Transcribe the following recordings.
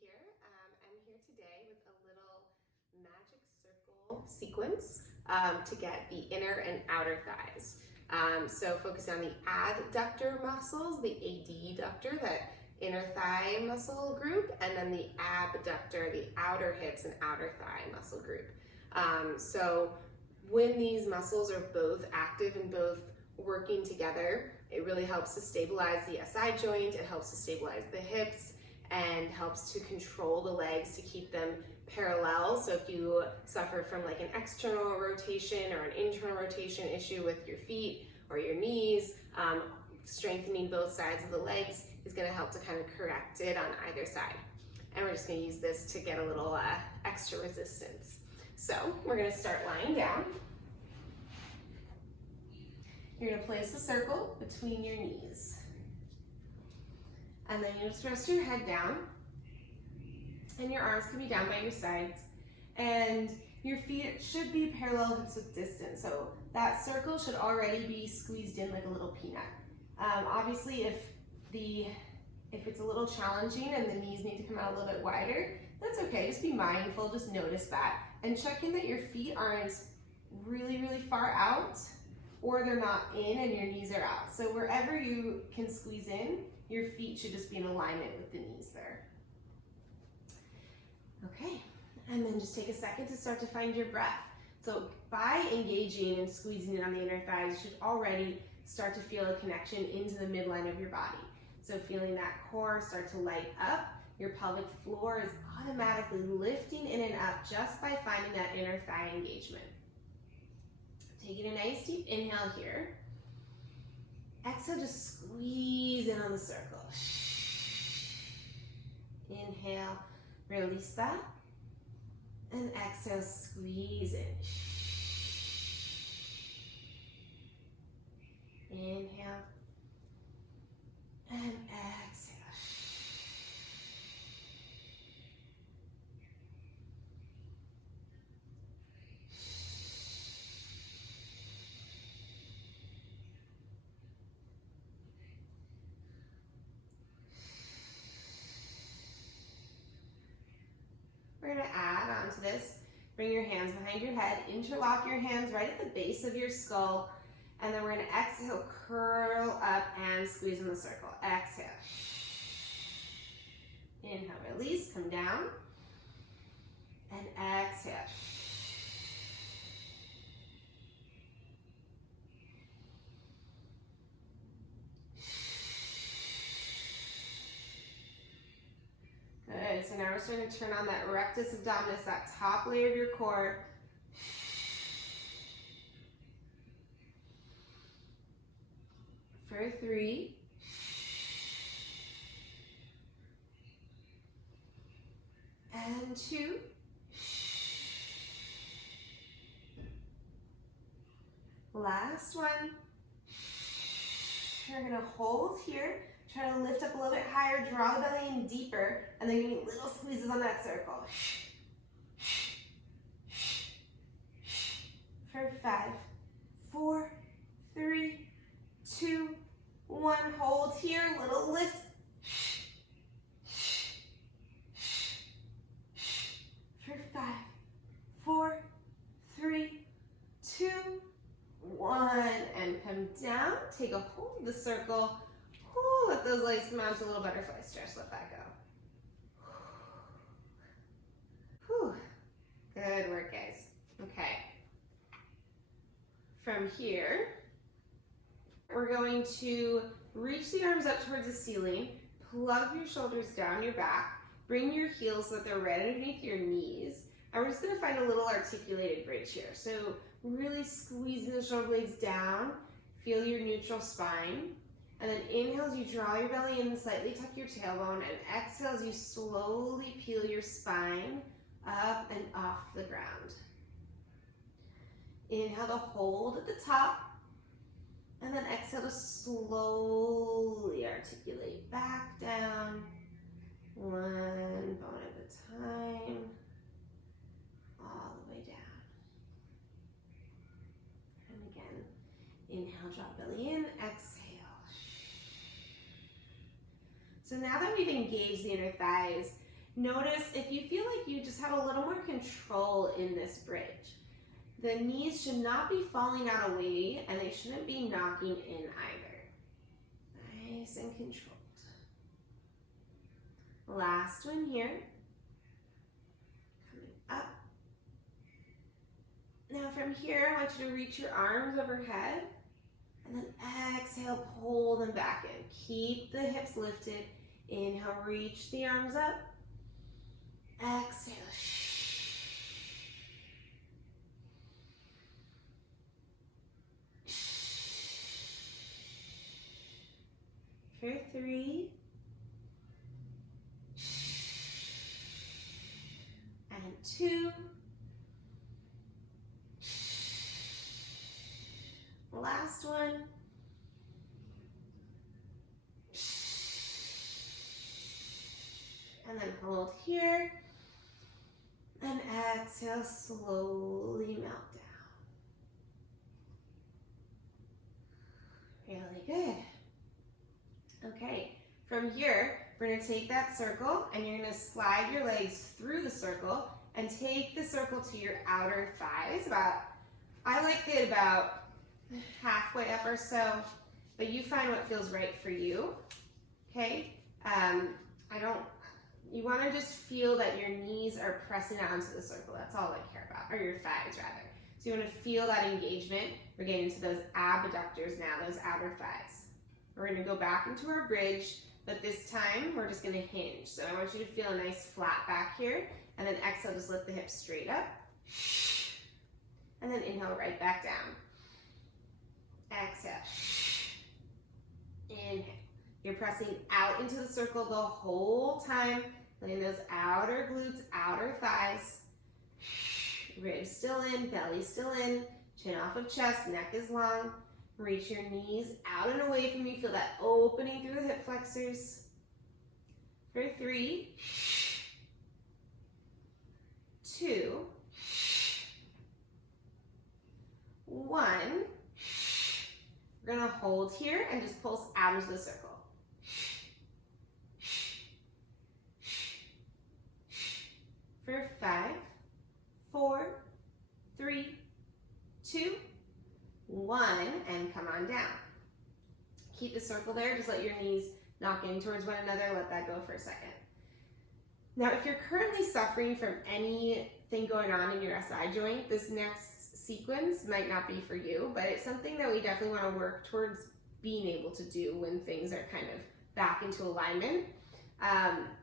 here. I'm here today with a little magic circle sequence to get the inner and outer thighs. So focus on the adductor muscles, the adductor, that inner thigh muscle group, and then the abductor, the outer hips and outer thigh muscle group. So when these muscles are both active and both working together, it really helps to stabilize the SI joint, it helps to stabilize the hips, and helps to control the legs to keep them parallel. So if you suffer from like an external rotation or an internal rotation issue with your feet or your knees, strengthening both sides of the legs is going to help to kind of correct it on either side. And we're just going to use this to get a little extra resistance. So we're going to start lying down. You're going to place a circle between your knees. And then you just rest your head down. And your arms can be down by your sides. And your feet should be parallel hips width distance. So that circle should already be squeezed in like a little peanut. Obviously, if it's a little challenging and the knees need to come out a little bit wider, that's okay. Just be mindful, just notice that. And check in that your feet aren't really, really far out, or they're not in and your knees are out. So wherever you can squeeze in, your feet should just be in alignment with the knees there. Okay, and then just take a second to start to find your breath. So by engaging and squeezing in on the inner thighs, you should already start to feel a connection into the midline of your body. So feeling that core start to light up, your pelvic floor is automatically lifting in and up just by finding that inner thigh engagement. Taking a nice deep inhale here. Exhale, just squeeze in on the circle. Inhale, release that. And exhale, squeeze in. Inhale. And exhale. We're going to add on to this. Bring your hands behind your head, interlock your hands right at the base of your skull, and then we're going to exhale, curl up and squeeze in the circle. Exhale. Inhale, release, come down, and exhale. Good, so now we're starting to turn on that rectus abdominis, that top layer of your core. For 3. And 2. Last one. We're gonna hold here. Try to lift up a little bit higher, draw the belly in deeper, and then give me little squeezes on that circle. For 5, 4, 3, 2, 1. Hold here, little lift. For 5, 4, 3, 2, 1. And come down, take a hold of the circle. Ooh, let those legs come out to a little butterfly stretch. Let that go. Whew. Good work, guys. Okay. From here, we're going to reach the arms up towards the ceiling, plug your shoulders down your back, bring your heels so that they're right underneath your knees, and we're just going to find a little articulated bridge here. So really squeezing the shoulder blades down, feel your neutral spine. And then inhale as you draw your belly in, slightly tuck your tailbone, and exhale as you slowly peel your spine up and off the ground. Inhale to hold at the top, and then exhale to slowly articulate back down, one bone at a time, all the way down. And again, inhale, drop belly in, exhale. So now that we've engaged the inner thighs, Notice if you feel like you just have a little more control in this bridge. The knees should not be falling out of way and they shouldn't be knocking in either. Nice and controlled. Last one here. Coming up. Now from here, I want you to reach your arms overhead and then exhale, pull them back in. Keep the hips lifted. Inhale, reach the arms up. Exhale. For 3. And 2. Last one. And then hold here. And exhale, slowly melt down. Really good. Okay, from here, we're going to take that circle and you're going to slide your legs through the circle and take the circle to your outer thighs. I like it about halfway up or so, but you find what feels right for you. Okay, you want to just feel that your knees are pressing out into the circle. That's all I care about, or your thighs rather. So you want to feel that engagement. We're getting into those abductors now, those outer thighs. We're going to go back into our bridge, but this time we're just going to hinge. So I want you to feel a nice flat back here, and then exhale, just lift the hips straight up. And then inhale right back down. Exhale. Inhale. You're pressing out into the circle the whole time, letting those outer glutes, outer thighs. Ribs still in, belly still in, chin off of chest, neck is long. Reach your knees out and away from you. Feel that opening through the hip flexors. For 3, 2, 1. We're going to hold here and just pulse out into the circle. For 5, 4, 3, 2, 1, and come on down. Keep the circle there. Just let your knees knock in towards one another. Let that go for a second. Now, if you're currently suffering from anything going on in your SI joint, this next sequence might not be for you, but it's something that we definitely want to work towards being able to do when things are kind of back into alignment.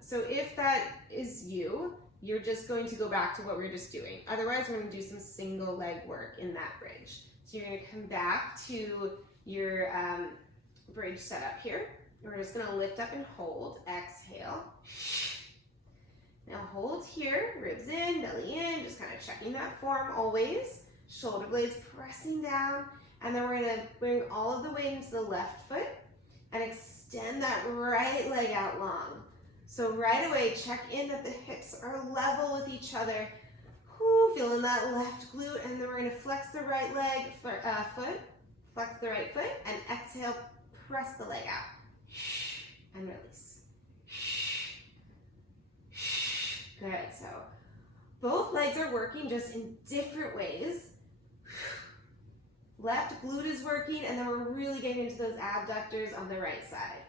So if that is you, you're just going to go back to what we were just doing. Otherwise, we're going to do some single leg work in that bridge. So you're going to come back to your bridge setup here. We're just going to lift up and hold. Exhale. Now hold here, ribs in, belly in, just kind of checking that form always. Shoulder blades pressing down. And then we're going to bring all of the weight into the left foot and extend that right leg out long. So right away, check in that the hips are level with each other. Feeling that left glute, and then we're going to flex the right leg, foot, flex the right foot, and exhale, press the leg out, and release. Good, so both legs are working just in different ways. Left glute is working, and then we're really getting into those abductors on the right side.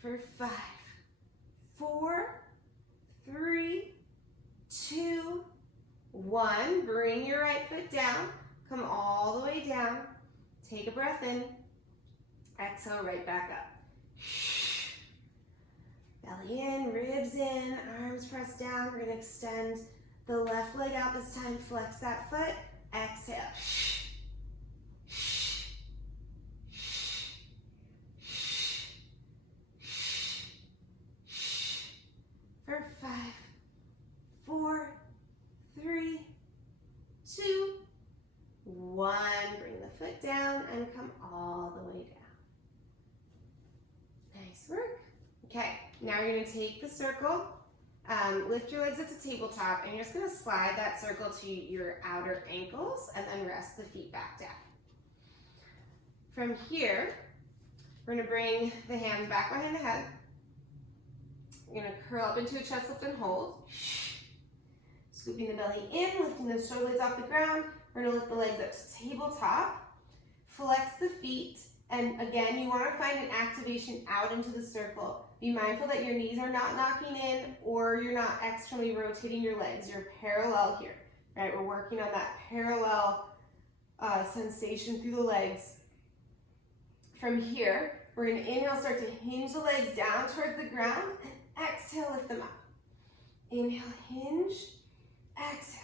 For 5, 4, 3, 2, 1. Bring your right foot down. Come all the way down. Take a breath in. Exhale right back up. Belly in, ribs in, arms pressed down. We're going to extend the left leg out this time. Flex that foot. Exhale. For 5, 4, 3, 2, 1. Bring the foot down and come all the way down. Nice work. Okay, now you're going to take the circle, lift your legs up to tabletop, and you're just going to slide that circle to your outer ankles and then rest the feet back down. From here, we're going to bring the hands back behind the head, You're gonna curl up into a chest lift and hold. Scooping the belly in, lifting those shoulder blades off the ground. We're gonna lift the legs up to tabletop. Flex the feet, and again, you wanna find an activation out into the circle. Be mindful that your knees are not knocking in or you're not externally rotating your legs. You're parallel here, right? We're working on that parallel sensation through the legs. From here, we're gonna inhale, start to hinge the legs down towards the ground, and exhale, lift them up. Inhale, hinge, exhale.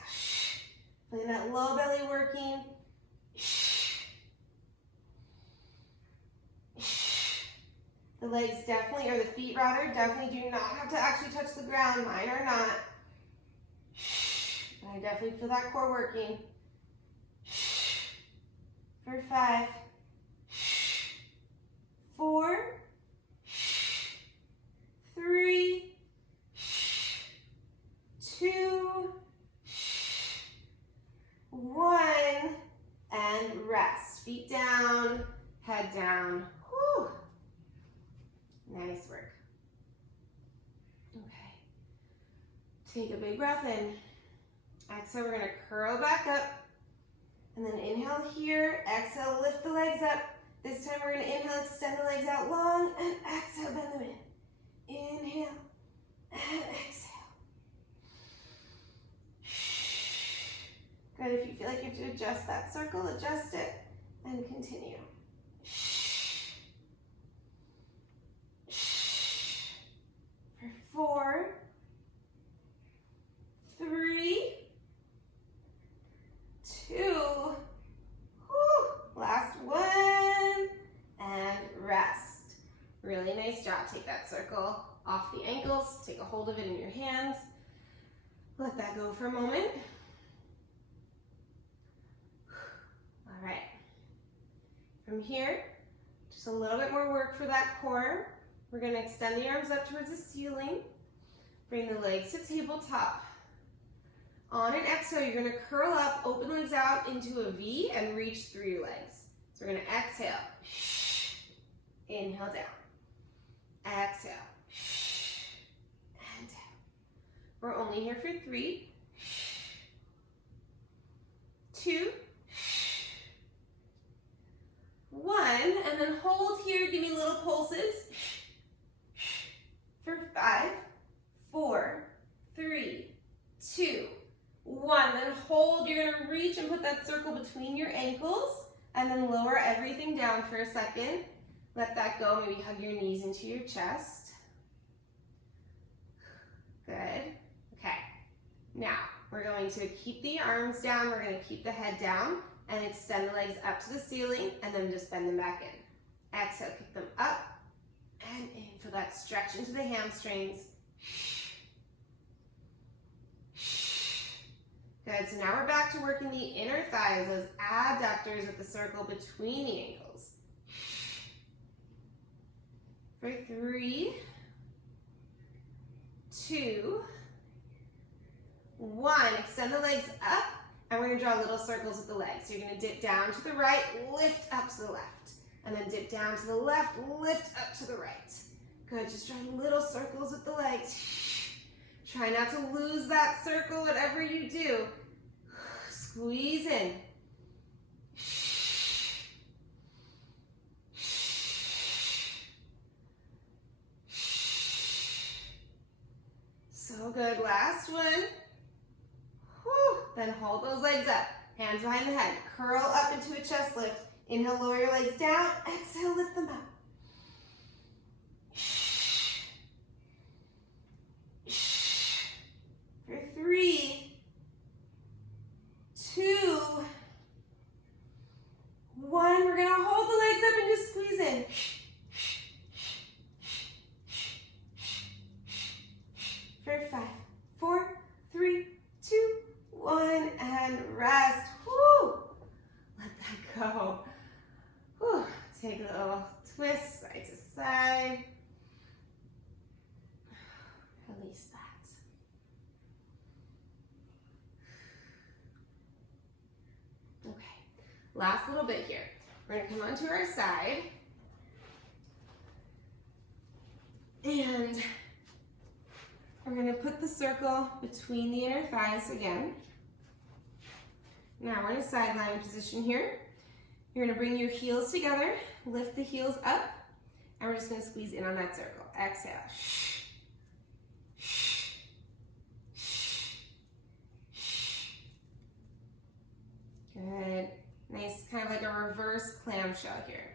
Feeling that low belly working. The legs definitely, or the feet rather, definitely do not have to actually touch the ground. Mine are not. But I definitely feel that core working. For 5, 4, 3, 2, 1, and rest. Feet down, head down. Whew. Nice work. Okay. Take a big breath in. Exhale, we're gonna curl back up. And then inhale here, exhale, lift the legs up. This time we're gonna inhale, extend the legs out long, and exhale, bend them in. Inhale, and exhale. Good, if you feel like you have to adjust that circle, adjust it, and continue. For 4, 3, 2, last one, and rest. Really nice job. Take that circle off the ankles, take a hold of it in your hands. Let that go for a moment. All right. From here, just a little bit more work for that core. We're going to extend the arms up towards the ceiling. Bring the legs to tabletop. On an exhale, you're going to curl up, open the legs out into a V and reach through your legs. So we're going to exhale. Inhale down. Exhale. And down. We're only here for 3, 2, 1, and then hold here. Give me little pulses. For 5, 4, 3, 2, 1. Then hold. You're going to reach and put that circle between your ankles and then lower everything down for a second. Let that go. Maybe hug your knees into your chest. Good. Okay. Now, we're going to keep the arms down. We're going to keep the head down and extend the legs up to the ceiling and then just bend them back in. Exhale, kick them up and in for that stretch into the hamstrings. Good, so now we're back to working the inner thighs, those abductors with the circle between the ankles. For 3, 2, 1. Extend the legs up, and we're going to draw little circles with the legs. So you're going to dip down to the right, lift up to the left. And then dip down to the left, lift up to the right. Good, just drawing little circles with the legs. Try not to lose that circle, whatever you do. Squeeze in. So good, last one. Whew. Then hold those legs up. Hands behind the head. Curl up into a chest lift. Inhale, lower your legs down. Exhale, lift them up. For 3, 2, 1. We're going to hold the legs up and just squeeze in. For 5, 4, 3, 2, 1, and rest. Woo! Let that go. Whew. Take a little twist side to side. Release that. Okay, last little bit here. We're going to come onto our side. And We're going to put the circle between the inner thighs again. Now we're in a sideline position here. You're going to bring your heels together, lift the heels up, and we're just going to squeeze in on that circle. Exhale. Good. Nice, kind of like a reverse clamshell here.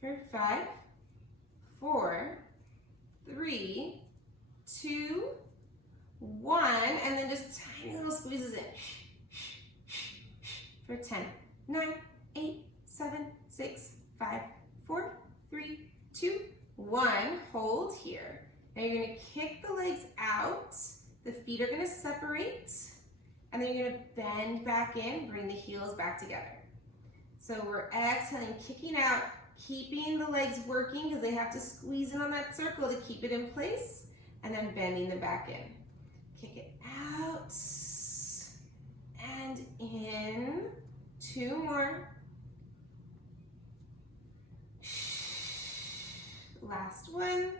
For 5, 4, 3, 2, 1, and then just tiny little squeezes in. For 10, 9, 8, 7, 6, 5, 4, 3, 2, 1. Hold here. Now you're going to kick the legs out. The feet are going to separate. And then you're going to bend back in, bring the heels back together. So we're exhaling, kicking out, keeping the legs working because they have to squeeze in on that circle to keep it in place, and then bending them back in. Kick it out and in. 2 more. Last one.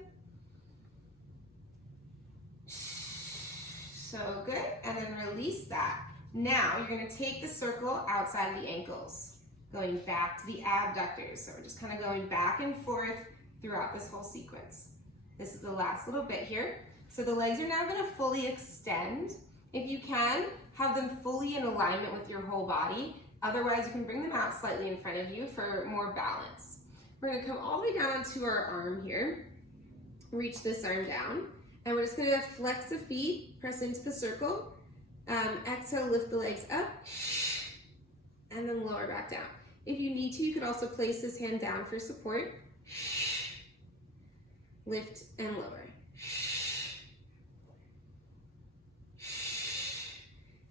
So good, and then release that. Now you're going to take the circle outside of the ankles, going back to the abductors. So we're just kind of going back and forth throughout this whole sequence. This is the last little bit here. So the legs are now going to fully extend. If you can, have them fully in alignment with your whole body. Otherwise, you can bring them out slightly in front of you for more balance. We're going to come all the way down to our arm here. Reach this arm down. And we're just going to flex the feet, press into the circle. Exhale, lift the legs up. And then lower back down. If you need to, you could also place this hand down for support. Lift and lower.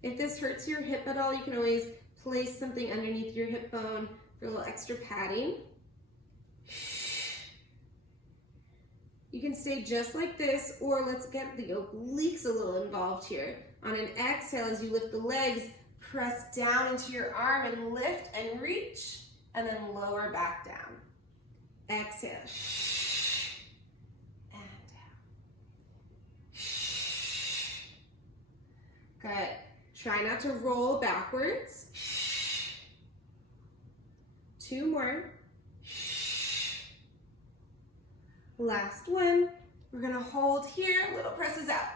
If this hurts your hip at all, you can always place something underneath your hip bone for a little extra padding. You can stay just like this, or let's get the obliques a little involved here. On an exhale, as you lift the legs, press down into your arm and lift and reach, and then lower back down. Exhale. And down. Good. Try not to roll backwards. 2 more. Last one. We're going to hold here. Little presses out.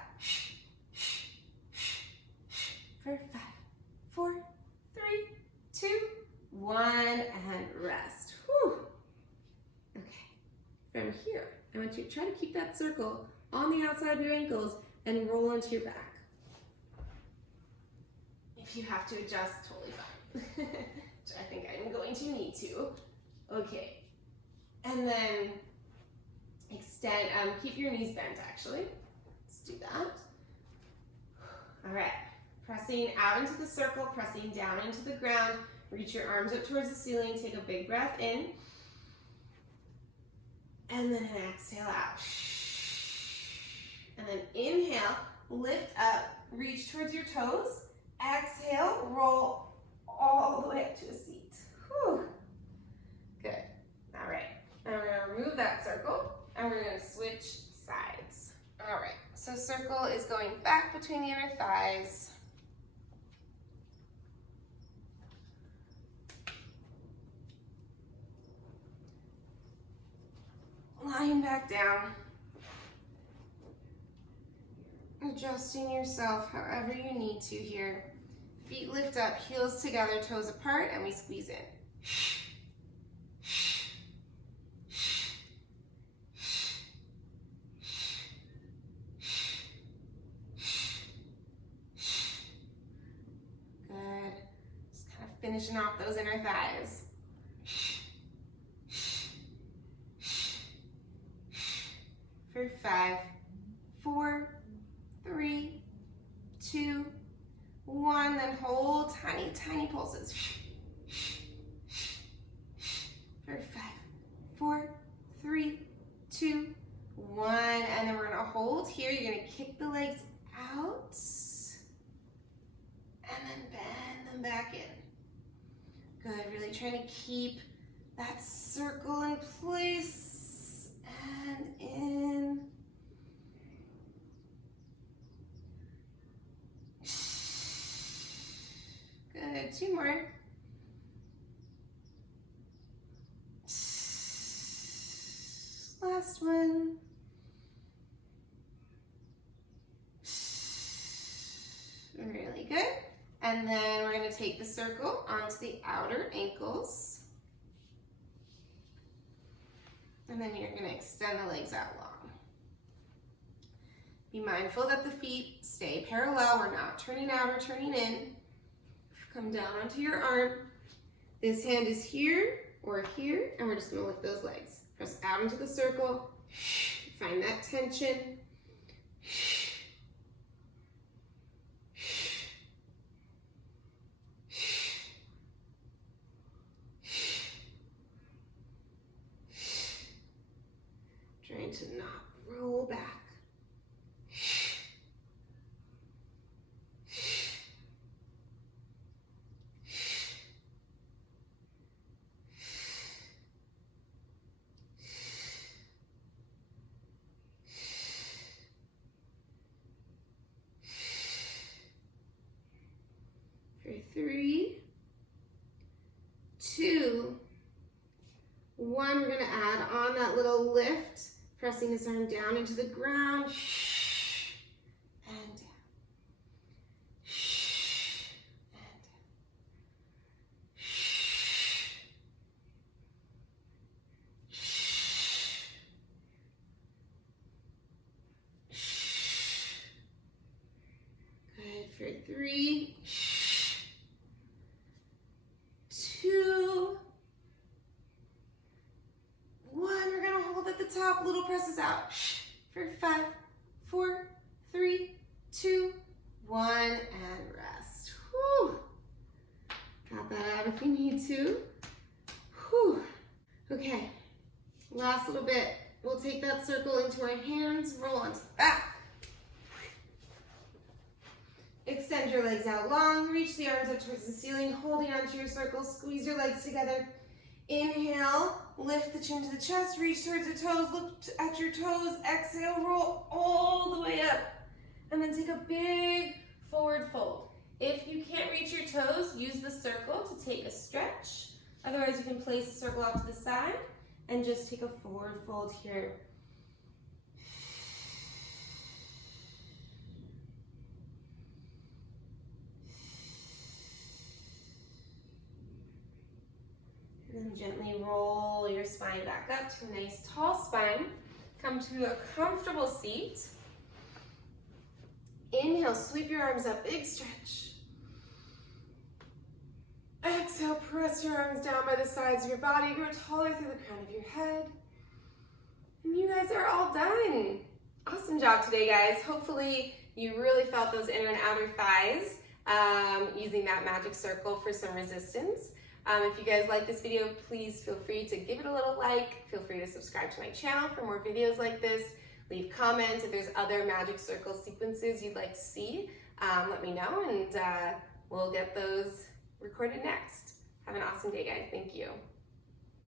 For 5, 4, 3, 2, 1, and rest. Whew. Okay. From here, I want you to try to keep that circle on the outside of your ankles and roll onto your back. If you have to adjust, totally fine. Which I think I'm going to need to. Okay. And then extend, keep your knees bent actually. Let's do that. All right. Pressing out into the circle, pressing down into the ground. Reach your arms up towards the ceiling. Take a big breath in. And then an exhale out. And then inhale, lift up, reach towards your toes. Exhale, roll all the way up to a seat. Whew. Good. All right. Now we're going to remove that circle and we're going to switch sides. All right. So circle is going back between the inner thighs. Lying back down. Adjusting yourself however you need to here. Feet lift up, heels together, toes apart, and we squeeze in. Good. Just kind of finishing off those inner thighs. For 5, 4, 3, 2, 1, then hold tiny, tiny pulses. For 5, 4, 3, 2, 1, and then we're gonna hold here. You're gonna kick the legs out, and then bend them back in. Good, really trying to keep that circle in place and in. Good, 2 more. Last one. Really good. And then we're going to take the circle onto the outer ankles. And then you're going to extend the legs out long. Be mindful that the feet stay parallel. We're not turning out or turning in. Come down onto your arm. This hand is here or here, and we're just going to lift those legs. Press out into the circle. Find that tension. Trying to not roll back. For 3, 2, 1, we're going to add on that little lift, pressing this arm down into the ground, and down, and down. Good, for 3, 2, 1. We're going to hold at the top, little presses out. For 5, 4, 3, 2, 1, and rest. Whew. Got that out if you need to. Whew. Okay, last little bit. We'll take that circle into our hands, roll onto the back. Extend your legs out long, reach the arms up towards the ceiling, holding onto your circle, squeeze your legs together. Inhale, lift the chin to the chest, reach towards the toes, look at your toes, exhale, roll all the way up. And then take a big forward fold. If you can't reach your toes, use the circle to take a stretch. Otherwise, you can place the circle off to the side and just take a forward fold here. And then gently roll your spine back up to a nice tall spine. Come to a comfortable seat. Inhale, sweep your arms up, big stretch. Exhale, press your arms down by the sides of your body, grow taller through the crown of your head. And you guys are all done. Awesome job today, guys. Hopefully you really felt those inner and outer thighs using that magic circle for some resistance. If you guys like this video, please feel free to give it a little like. Feel free to subscribe to my channel for more videos like this. Leave comments if there's other magic circle sequences you'd like to see. Let me know, and we'll get those recorded next. Have an awesome day, guys. Thank you.